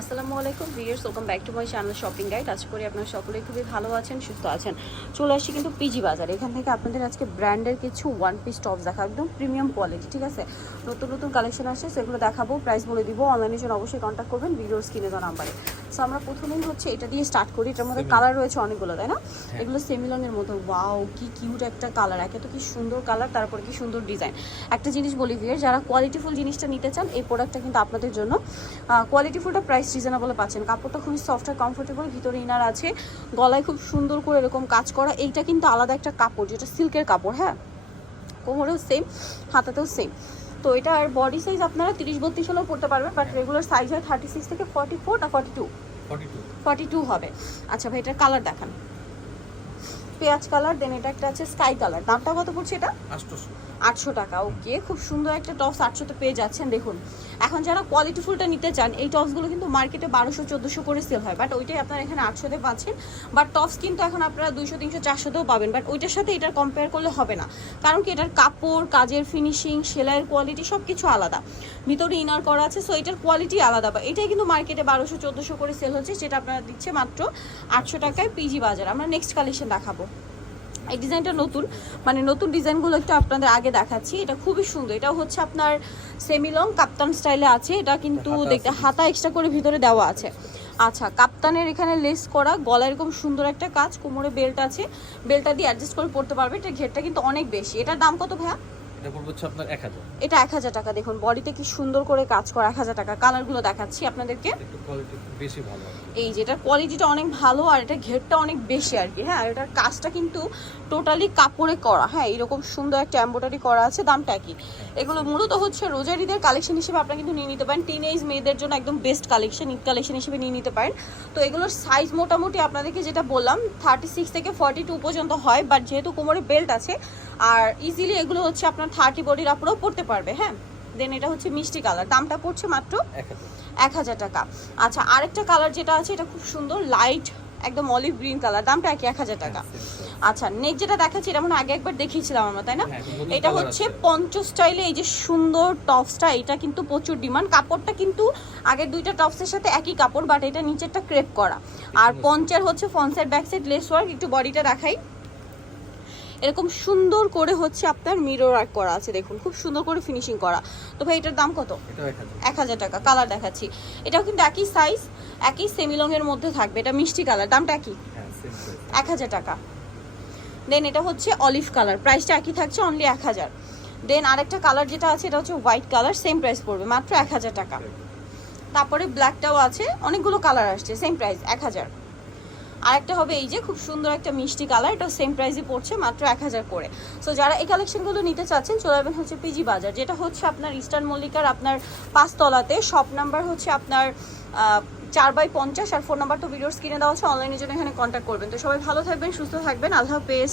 আসসালামু আলাইকুম viewers welcome back to my channel shopping guide আশা করি আপনারা সকলেই খুবই ভালো আছেন সুস্থ আছেন। চলে আসছি কিন্তু পিজি বাজার। এখান থেকে আপনাদের আজকে ব্র্যান্ডের কিছু ওয়ান পিস টপ দেখা একদম প্রিমিয়াম কোয়ালিটি ঠিক আছে? নতুন নতুন কালেকশন আসছে সেগুলো দেখাবো প্রাইস বলে দিব। অনলাইনের জন্য অবশ্যই কন্ট্যাক্ট করবেন ভিডিওর স্ক্রিনে দেওয়া নাম্বারে সো আমরা প্রথমেই হচ্ছে এটা দিয়ে স্টার্ট করি। এটার মধ্যে কালার রয়েছে অনেকগুলো তাই না? এগুলো সেমিলনের মতো। ওয়াও কি কিউট একটা কালার একে তো কি সুন্দর কালার তারপর কি সুন্দর ডিজাইন একটা জিনিস বলি ভিয়ার যারা কোয়ালিটিফুল জিনিসটা নিতে চান এই প্রোডাক্টটা কিন্তু আপনাদের জন্য। কোয়ালিটিফুলটা প্রাইস রিজনেবলে পাচ্ছেন। কাপড়টা খুবই সফট আর কমফোর্টেবল ভিতরে ইনার আছে। গলায় খুব সুন্দর করে এরকম কাজ করা। এইটা কিন্তু আলাদা একটা কাপড় যেটা সিল্কের কাপড় হ্যাঁ? কোমরেও সেম হাতাতেও সেম তো এটা আর বডি সাইজ আপনারা তিরিশ বত্রিশ হলেও পড়তে পারবেন বাট রেগুলার সাইজ হয় থার্টি সিক্স থেকে ফর্টি ফোর না ফর্টি টু ফর্টি টু হবে। আচ্ছা ভাই এটার কালার দেখান। পেঁয়াজ কালার দেন এটা একটা আছে স্কাই কালার দামটা কত পড়ছে এটা? 800 আটশো টাকা ওকে খুব সুন্দর একটা টপস আটশোতে পেয়ে যাচ্ছেন, দেখুন। এখন যারা কোয়ালিটি ফুলটা নিতে চান, এই টপসগুলো কিন্তু মার্কেটে বারোশো, চোদ্দোশো করে সেল হয় বাট ওইটাই আপনারা এখানে আটশোতে পাচ্ছেন। বাট টপস কিন্তু এখন আপনারা দুইশো, তিনশো, চারশোতেও পাবেন বাট ওইটার সাথে এটার কম্পেয়ার করলে হবে না। কারণ কি, এটার কাপড়, কাজের ফিনিশিং সেলাইয়ের কোয়ালিটি সব কিছু আলাদা। ভিতরে ইনার করা আছে সো এটার কোয়ালিটি আলাদা বা এটাই কিন্তু মার্কেটে বারোশো, চোদ্দোশো করে সেল হচ্ছে, যেটা আপনারা দিচ্ছে মাত্র আটশো টাকায় পিজি বাজার আমরা নেক্সট কালেকশন দেখাবো। এই ডিজাইনটা নতুন। মানে নতুন ডিজাইনগুলো একটু আপনাদের আগে দেখাচ্ছি। এটা খুবই সুন্দর। এটা হচ্ছে আপনার সেমি লং কাপ্তান স্টাইলে আছে। এটা কিন্তু দেখতে হাতা এক্সট্রা করে ভিতরে দেওয়া আছে। আচ্ছা কাপ্তানের এখানে লেস করা। গলা এরকম সুন্দর একটা কাজ। কোমরে বেল্ট আছে। বেল্টটা দিয়ে অ্যাডজাস্ট করে পড়তে পারবে। এটা ঘেরটা কিন্তু অনেক বেশি। এটার দাম কত ভাইয়া? এটা পড়বে হচ্ছে আপনার 1000 এটা এক হাজার টাকা দেখুন বডিতে কি সুন্দর করে কাজ করা এক হাজার টাকা। কালারগুলো দেখাচ্ছি আপনাদেরকে। একটু কোয়ালিটি বেশি ভালো হবে। এই যেটার কোয়ালিটিটা অনেক ভালো আর এটা ঘেরটা অনেক বেশি আর কি। হ্যাঁ এটার কাজটা কিন্তু টোটালি কাপড়ে করা। হ্যাঁ এরকম সুন্দর একটা এম্ব্রয়ডারি করা আছে দামটা কি এগুলো মূলত হচ্ছে রোজারিদের কালেকশন হিসেবে আপনারা কিন্তু নিয়ে নিতে পারেন। টিন এজ মেয়েদের জন্য একদম বেস্ট কালেকশন ঈদ কালেকশন হিসেবে নিয়ে নিতে পারেন। তো এগুলোর সাইজ মোটামুটি আপনাদেরকে যেটা বললাম থার্টি সিক্স থেকে ফর্টি টু পর্যন্ত হয় বাট যেহেতু কোমরে বেল্ট আছে আর ইজিলি এগুলো হচ্ছে আপনার থার্টি বডির আপুরাও পড়তে পারবে হ্যাঁ? দেন এটা হচ্ছে মিষ্টি কালার দামটা পড়ছে মাত্র এক হাজার টাকা। আচ্ছা আরেকটা কালার যেটা আছে এটা খুব সুন্দর লাইট একদম অলিভ গ্রিন কালার দামটা কি এক হাজার টাকা। আচ্ছা নেক্সট যেটা দেখাচ্ছি এটা মনে আগে একবার দেখিয়েছিলাম আমরা তাই না? হ্যাঁ, এটা হচ্ছে পঞ্চ স্টাইলে এই যে সুন্দর টপসটা এটা কিন্তু প্রচুর ডিমান্ড কাপড়টা কিন্তু আগের দুইটা টপসের সাথে একই কাপড় বাট এটা নিচেরটা ক্রেপ করা। আর পঞ্চের হচ্ছে side back side lace work একটু বডিটা দেখাই। এরকম সুন্দর করে হচ্ছে আপনার মিরর আর্ট করা আছে দেখুন। খুব সুন্দর করে ফিনিশিং করা। তো ভাই এটার দাম কত? এক হাজার। টাকা কালার দেখাচ্ছি। এটাও কিন্তু একই সাইজ একই সেমিলংয়ের মধ্যে থাকবে। এটা মিষ্টি কালার দামটা একই? হ্যাঁ এক হাজার টাকা। দেন এটা হচ্ছে অলিভ কালার প্রাইসটা একই থাকছে অনলি এক হাজার। দেন আরেকটা কালার যেটা আছে এটা হচ্ছে হোয়াইট কালার সেম প্রাইস পড়বে মাত্র এক হাজার টাকা। তারপরে ব্ল্যাকটাও আছে অনেকগুলো কালার আসছে সেম প্রাইস এক হাজার। আরেকটা হবে এই যে, খুব সুন্দর একটা মিষ্টি কালার এটা সেম প্রাইসে পড়ছে মাত্র এক হাজার করে। সো যারা এই কালেকশনগুলো নিতে চাচ্ছেন, চলে যাবেন হচ্ছে পিজি বাজার যেটা হচ্ছে আপনার ইস্টার্ন মল্লিকার আপনার পাঁচতলাতে। শপ নাম্বার হচ্ছে আপনার চার বাই পঞ্চাশ, আর ফোন নাম্বার তো ভিডিওর স্ক্রিনে দেওয়া আছে অনলাইনের জন্য এখানে কন্ট্যাক্ট করবেন। তো সবাই ভালো থাকবেন, সুস্থ থাকবেন, আল্লাহ হাফেজ।